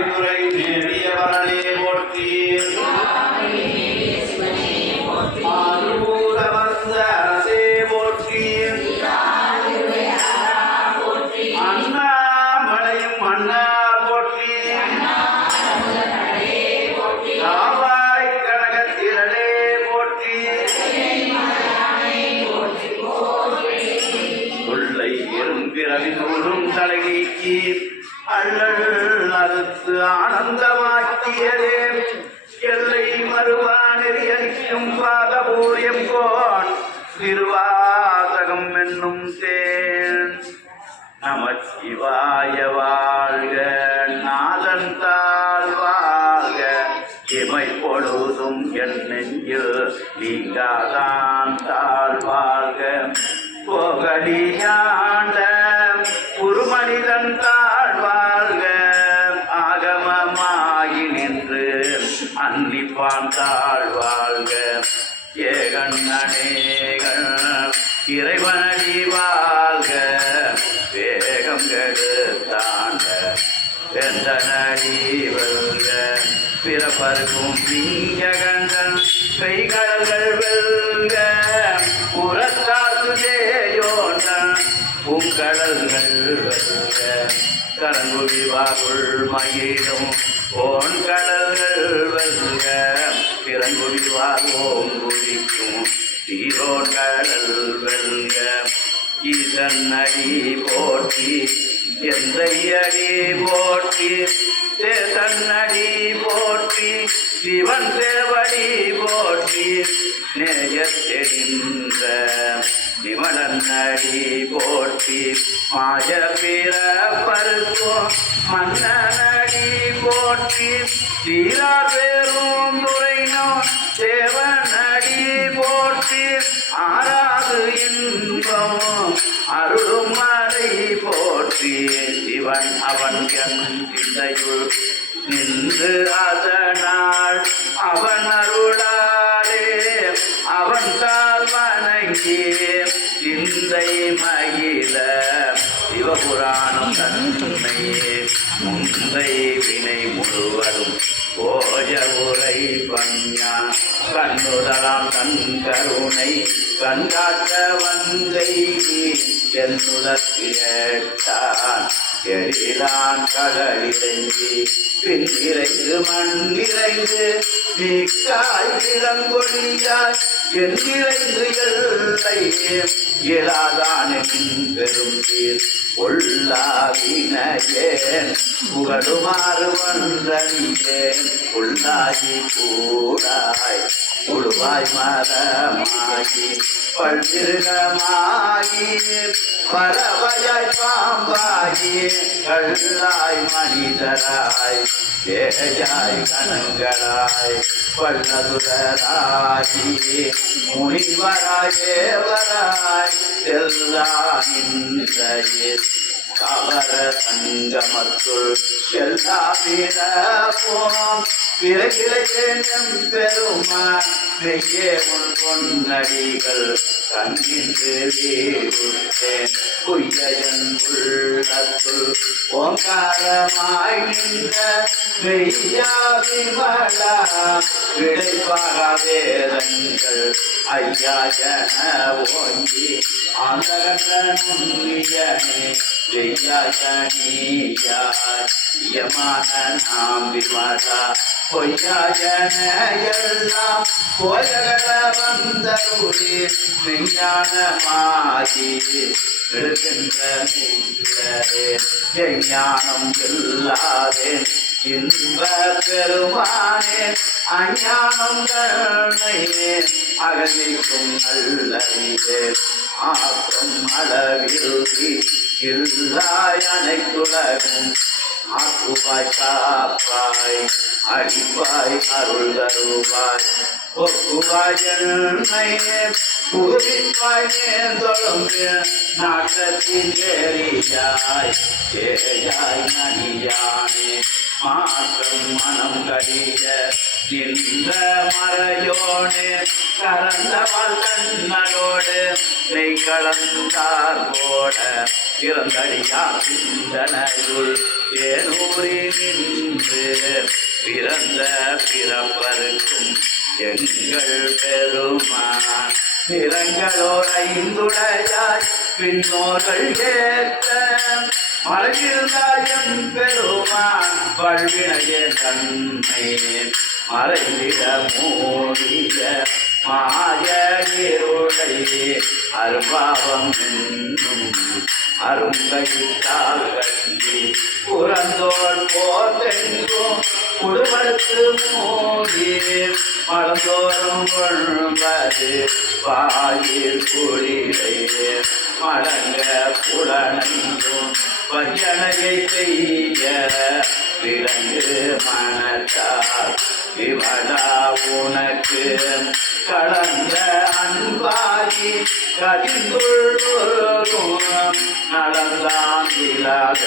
திருவாய்த்துறை நேரியவரனே மூர்த்தி ஆரூர வந்த அரசே போற்றி. அண்ணாமலையும் அண்ணா போற்றி. காவாய் கனகத்திரளே போற்றி எறும்பிறவி அள்ளல் அறுத்து ஆனந்தமாக்கியதே. எல்லை மறுவானெறியளிக்கும் பாதபூரியம் கோன் திருவாசகம் என்னும் தேன். நமச்சிவாய வாழ்க நாதன் தாழ் வாழ்க. இமை பொழுதும் என் நெஞ்சு நீங்காதான். வாழ் வாழ்க. ஏகன் அநேகன் இறைவனடி வாழ்க. வேகம் கெடுத்தாண்ட வெந்தனடி வெல்க. பிறப்பருக்கும் திங்ககண்டன் கைகடல்கள் வெல்க. புறத்தாக்கு தேயோண்டன் பூங்கடல்கள் வெல்க. கரங்குவிவாகுள் மயிலும் ஓன் கடல்கள் வெல்க. பிறங்குடி வாகோம் குடிக்கும் தீரோன் கடல் வெல்க இதன் அடி போட்டி எந்தை போற்றி தன்னடி போற்றி சிவன் தேவடி போற்றி. நேயத்தெடிந்த நிமலன் போற்றி மாய பிற பருக்கும் மன்னனடி போற்றி. தீரா பெரும் துறைனோ தேவனடி போற்றி. ஆறாது போற்றி அவன் என் சிந்தையுள் நின்று அதனால் அவன் அருளாலே அவன் தால் வணங்கி சிந்தை மகிழ. சிவபுராணம் தன்மையே முந்தை வினை முழுவதும். ஓய உரை பஞ்ஞா கண்ணுதலாம் தன் கருணை கண்டாத்த வந்தை என்னுதற்கு எழிலான் கடலிறங்கி பின் இறைந்து மண் நிறைந்து மிக்காய் இளங்கொழியாய் என் நிறைந்து எல்லை இயலாதான் பெரும் தீர் உள்ளாகினேன் புகழுமாறு வந்தனியேன் உள்ளாகி கூடாய். உழுவாய் மரமாகி பல்திருகமாகி பறவையாய் பாம்பாகி கல்லாய் மனிதராய் தேயாய் கணங்களாய் பல்லதுராகி முனிவராய் தேவராய் எல்லா நின்றையே. கவர சங்கமத்துள் எல்லா விடப்போம் விரைகிலை பெருமான் மெய்யே உன் பொன்னடிகள் கண்ணின்று வீடுத்தேன் குய்யன் உள்ளத்துள் ஓங்காரமாய் நின்ற விடைப்பாக வேதங்கள் ஐயா என ஓங்கி ஆந்தகன் யமான நாம் விமலா பொய்யாயன எல்லாம் போயகட வந்தருளி விஞ்ஞானமாகி விடுகின்ற ஞானம் இல்லாதேன் இன்ப பெருமானே அஞ்ஞானம் கருணையே அகலிக்கும் நல்லறிவே ஆக்கம் அளவிருதி இல்லாய் அனைத்துலகும் ஆக்குவாய் காப்பாய் அடிப்பாய் அருள் தருவாய். ஒப்புவாய் என்னை குருவிப்பாய் நேர்ந்தொழுங்கு நாட்டத்தின் ஏறியாய் ஏயாய் நடியானே மாற்றம் மனம் கடிய நின்ற மறையோனே கலந்த வல்லன்னோடு நெய் கலந்தார் போட இறந்தடியா சிந்தனையுள் ஏனூரி நின்று பிறந்த பிறப்பருக்கும் எங்கள் பெருமான். நிறங்களோட இந்துடையாய் பின்னோர்கள் ஏற்ற மறைந்தாயம் பெருமான் வல்வினைய தன்மை மறைந்திட மூடிய மாய இருளை அருபாவம் என்னும் அருங்கையிட்டால் கட்டி போர் போர்த்தெங்கும் குடும்பத்து மூடி மலந்தோறும் கொள்வது வாயில் குளிரை மடங்க புலனையும் பஞ்சனையை செய்ய விலங்கு மனத்தால் விமலா உனக்கு கலந்த அன்பாகி கதிந்துள்ளும் நடந்தான் இல்லாத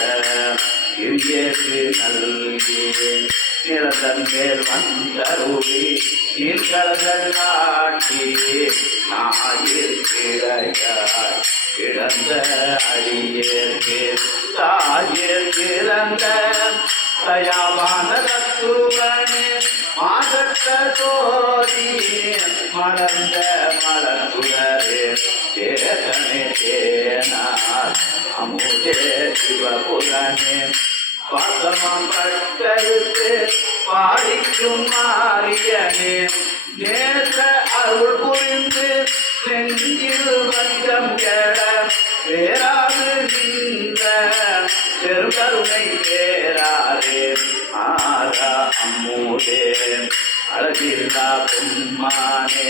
இவ்வியக்கு நல்கி நிறந்தன் மேல் வந்தருளி நீர்களங்கள் நாட்டி நாயில் கிளையாய் கிடந்த அடியேற்கு தாயில் பிறந்த தயாவான தத்துவனே மாதத்த சோதி மலர்ந்த மலர்குடரே தேசனே தேனார் பாசமம் பாடிக்கும் மாறியனே. நேச அருள் புரிந்து நெஞ்சில் வஞ்சம் கேட பேராது நின்ற பெருங்கருணை பேராரே ஆரா அம்மூரே அழகில்லா பெம்மானே